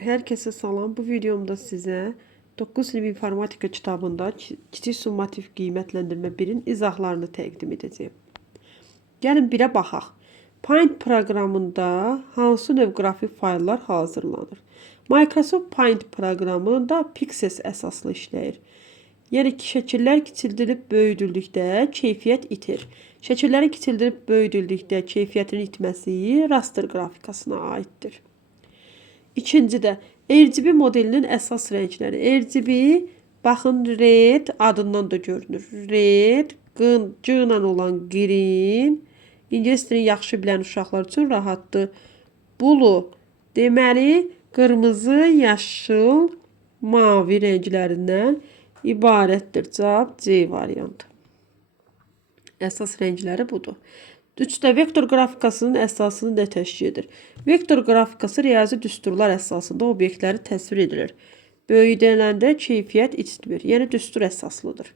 Herkese salam. Bu videomda sizə 9 sinif informatika kitabında kiçik summativ qiymətləndirmə 1-in izahlarını təqdim edəcəyim. Gəlin birə baxaq. Paint proqramında hansı növ qrafik fayllar hazırlanır? Microsoft Paint proqramında Pixels əsaslı işləyir. Yəni ki, şəkillər kiçildilib böyüdüldükdə keyfiyyət itir. Şəkillərin kiçildilib böyüdüldükdə keyfiyyətin itməsi raster qrafikasına aiddir. İkincidə, RGB modelinin əsas rəngləri. RGB, baxın, red adından da görünür. Red, G ilə olan green, İngilis dilini yaxşı bilən uşaqlar üçün rahatdır. Blue, deməli, qırmızı, yaşıl, mavi rənglərindən ibarətdir. Cavab C variantı. Əsas rəngləri budur. 3-də vektor qrafikasının əsasını nə təşkil edir? Vektor qrafikası riyazi düsturlar əsasında obyektləri təsvir edilir. Böyüdəndə keyfiyyət itmir, yəni düstur əsaslıdır.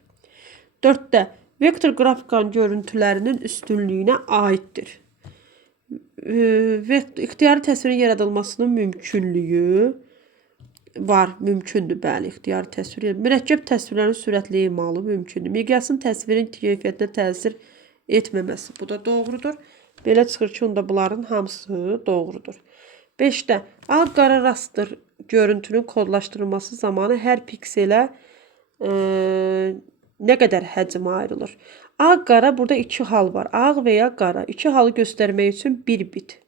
4-də vektor qrafikanın görüntülərinin üstünlüyünə aiddir. İxtiyari təsvirin yaradılmasının mümkünlüyü var, mümkündür, bəli, ixtiyari təsvir. Mürəkkəb təsvirlərin sürətli emalı mümkündür. Miqyasın təsvirin keyfiyyətinə təsir etməməsi. Bu da doğrudur. Belə çıxır ki, onda bunların hamısı doğrudur. 5-də ağ-qara raster görüntünün kodlaşdırılması zamanı hər pikselə nə qədər həcm ayrılır? Ağ-qara burada 2 hal var. Ağ və ya qara. 2 halı göstərmək üçün 1 bit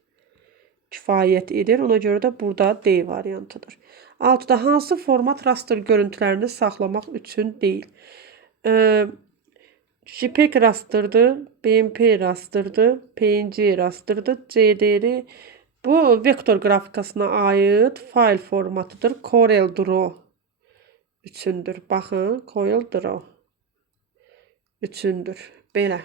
kifayət edir. Ona görə də burada D variantıdır. 6-da hansı format raster görüntülərini saxlamaq üçün deyil? JPEG rasterdır, BMP rasterdır, PNG rasterdır, CDR. Bu vektor qrafikasına aid fayl formatıdır. Corel Draw üçündür. Baxın, Corel Draw üçündür. Belə.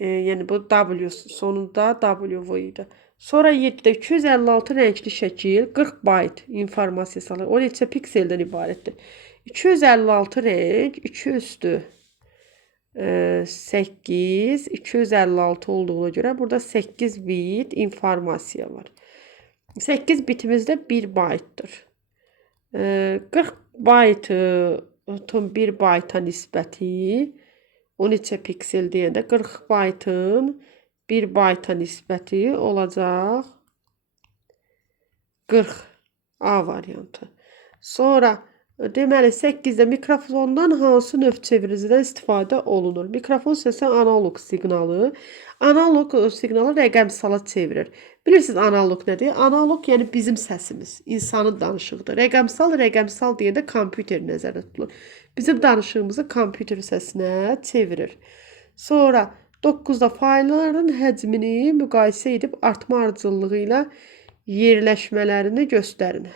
Yəni bu W sonunda W idi. Sonra 7-də 256 rəngli şəkil 40 byte informasiya salır. O neçə pikseldən ibarətdir? 256 rəng, 2 üstü 8, 256 olduğuna görə burada 8 bit informasiya var. 8 bitimizdə 1 byte'dır. 40 byte'ın 1 byte'a nisbəti, o neçə piksel deyəndə 40 byte'ın 1 byte'a nisbəti olacaq 40 A variantı. Sonra deməli 8-də mikrofondan hansı növ çeviricidən istifadə olunur? Mikrofon səsi analog siqnalı. Analog siqnalı rəqəmsala çevirir. Bilirsiniz analog nədir? Analog yəni bizim səsimiz, insanın danışığıdır. Rəqəmsal deyəndə kompüter nəzərdə tutulur. Bizim danışığımızı kompüter səsinə çevirir. Sonra 9-da faylların həcmini müqayisə edib artma ardıcıllığı ilə yerləşmələrini göstərin.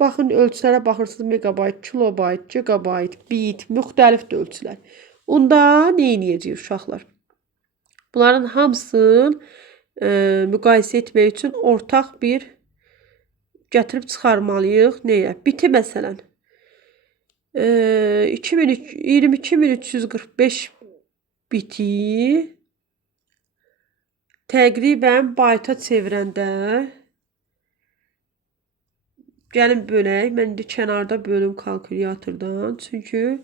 Baxın, ölçülərə baxırsınız, megabayt, kilobayt, gigabayt, bit, müxtəlifdir ölçülər. Onda nə edəcəyik uşaqlar? Bunların hamısını müqayisə etmək üçün ortaq bir gətirib çıxarmalıyıq. Nəyə? Biti məsələn. 22345 biti təqribən bayta çevirəndə gəlin bölək. Mən indi kənarda bölüm kalkulyatordan. Çünki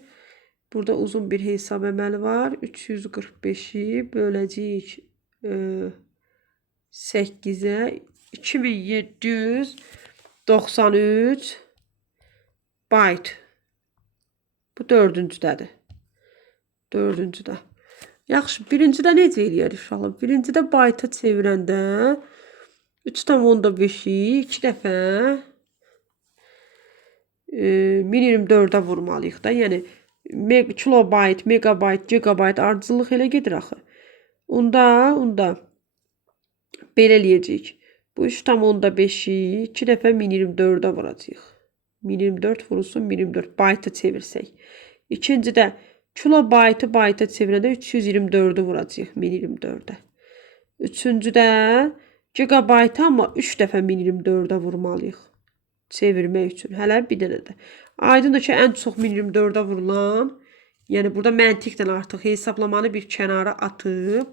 burada uzun bir hesab əməli var. 345'i böləcəyik 8'ə 2793 byte. Bu dördüncüdədir. Dördüncüdə. Yaxşı, birincidə necə eləyərik uşaqlar? Birincidə byte-a çevirəndə 3,5'i 2 dəfə 1024'ə vurmalıyıq da. Yəni kilobayt, megabayt, gigabayt ardıcıllıq elə gedir axı. Onda belə eləyəcəyik. Bu 3,5'i 2 dəfə 1024'ə vuracağıq. 1024 vurulsun 1024 byte-a çevirsək. İkincidə kilobaytı byte-a çevirəndə 324'ü vuracağıq 1024'ə. Üçüncüdə gigabaytı amma 3 dəfə 1024'ə vurmalıyıq. Çevirmək üçün. Hələ bir dənə də. Aydındır ki, ən çox 1024'ə vurulan, yəni burada məntiqdən artıq hesablamanı bir kənara atıb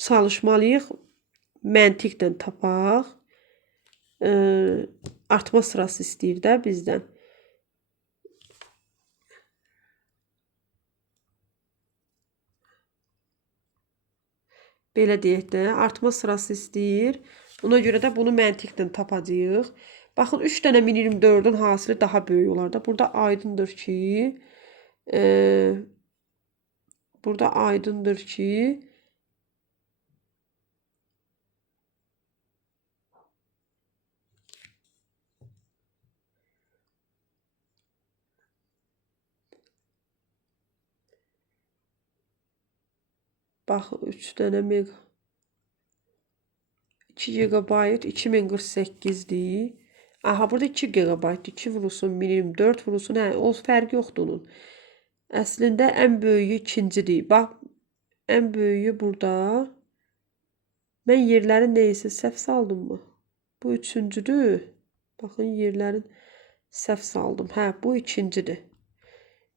çalışmalıyıq. Məntiqdən tapaq. artma sırası istəyir də bizdən. Belə deyək də, artma sırası istəyir. Buna görə də bunu məntiqlə tapacağıq. Baxın, 3 dənə 1024-ün hasili daha böyük olar da. Burada aydındır ki, bax 3 dənə mega 2 GB 2048'dir. Aha, burada 2 GB 2 vurulsun 1024 vurulsun. Hə, o fərqi yoxdur onun. Əslində ən böyüyü ikincidir. Bax, ən böyüyü burada. Mən yerlərin neysə səhv saldım mı? Bu üçüncüdür. Baxın, yerlərin səhv saldım. Hə, bu ikincidir.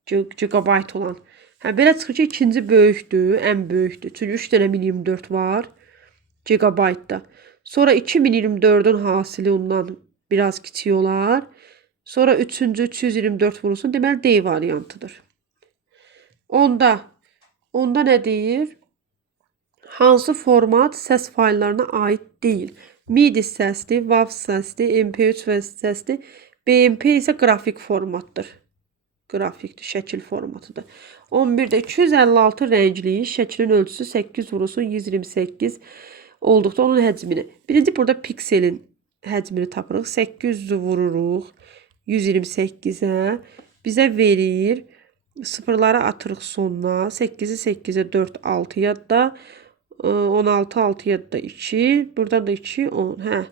Gigabayt olan. Hə, belə çıxır ki, ikinci böyükdür, ən böyükdür. Çünki 3 dənə 1024 var. Gigabaytda. Sonra 2024'ün hasili ondan biraz kiçik olar. Sonra üçüncü 324 vurulsun. Deməli, D variantıdır. Onda nə deyir? Hansı format səs fayllarına aid deyil? MIDI səsdir, WAV səsdir, MP3 səsdir. BMP isə qrafik formatdır. Qrafikdir, şəkil formatıdır. 11'də 256 rəngli şəklin ölçüsü 8 vurulsun 128 olduqda onun həcmini. Birinci burada pikselin həcmini tapırıq. 800 vururuq 128'ə. Bizə verir. Sıfırları atırıq sonuna. 8'i 8'ə 4, 6 yadda. 16, 6 yadda 2. Buradan da 2, 10. Hə.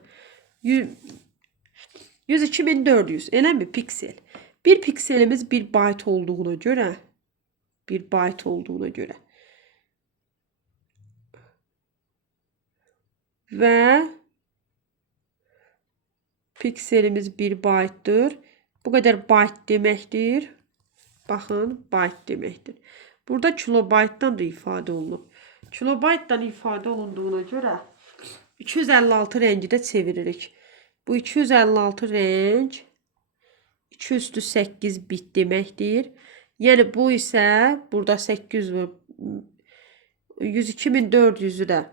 102.400. Eləmi piksel? Bir pikselimiz 1 byte olduğuna görə. 1 byte olduğuna görə. Və pikselimiz 1 byte'dır. Bu qədər byte deməkdir. Baxın, byte deməkdir. Burada kilobaytdan da ifadə olunur. Kilobaytdan ifadə olunduğuna görə 256 rəngi də çeviririk. Bu 256 rəng 2 üstü 8 bit deməkdir. Yəni bu isə burada 800 var. 102.400'ü də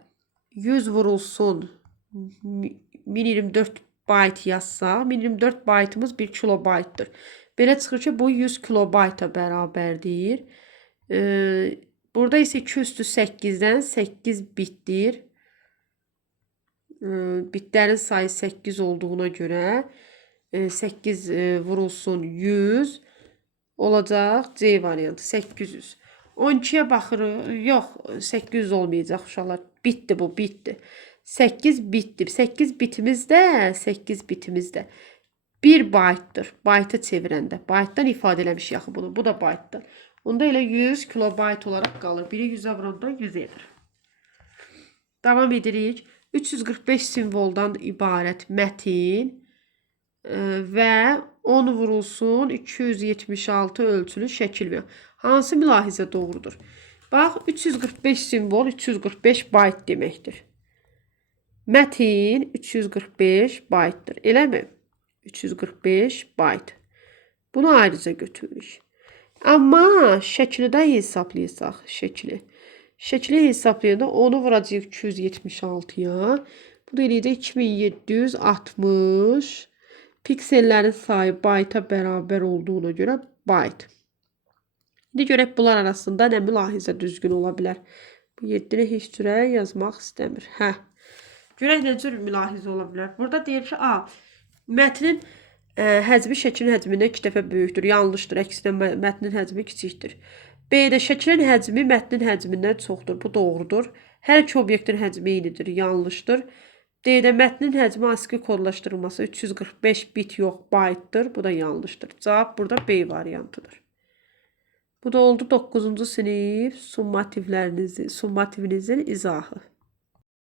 100 vurulsun 1024 byte yazsaq, 1024 byte'ımız 1 kilobaytdır. Belə çıxır ki, bu 100 kilobayta bərabərdir. Burada isə 2 üstü 8'dən 8 bitdir. Bitlərin sayı 8 olduğuna görə 8 vurulsun 100 olacaq. C variantı 800. 12'yə baxırıq. Yox, 800 olmayacaq uşaqlar. Bitdi bu, bitdi. 8 bitdi. 8 bitimizdə 1 byte'dır. Byte'a çevirəndə. Byte'dan ifadə eləmiş yaxı bunu. Bu da byte'dır. Onda elə 100 kilobayt olaraq qalır. Biri 100'ə vuranda 100 edir. Davam edirik. 345 simvoldan ibarət mətin və 10 vurulsun 276 ölçülü şəkil verir. Hansı mülahizə doğrudur? Bax, 345 simvol 345 byte deməkdir. Mətin 345 byte'dır. Eləmi? 345 byte. Bunu ayrıca götürürük. Amma şəkli də hesablayacaq. Şəkli hesablayanda 10'u vuracaq 276'ya. Bu da eləyəcək 2760. Piksellərin sayı byte'a bərabər olduğuna görə byte. İndi görək bunlar arasında nə mülahizə düzgün ola bilər. Bu 7'ni heç cürə yazmaq istəmir. Hə. Görək nə cür mülahizə ola bilər. Burada deyir ki, mətnin həcmi şəklin həcmindən 2 dəfə böyükdür. Yanlışdır. Əksinə mətnin həcmi kiçikdir. B-də şəklin həcmi mətnin həcmindən çoxdur. Bu doğrudur. Hər iki obyektin həcmi eynidir. Yanlışdır. D-də mətnin həcmi ASCII kodlaşdırılması 345 bit yox, byte'dır. Bu da yanlışdır. Cavab burada B variantıdır. Bu da oldu 9-cu sinif summativinizin izahı.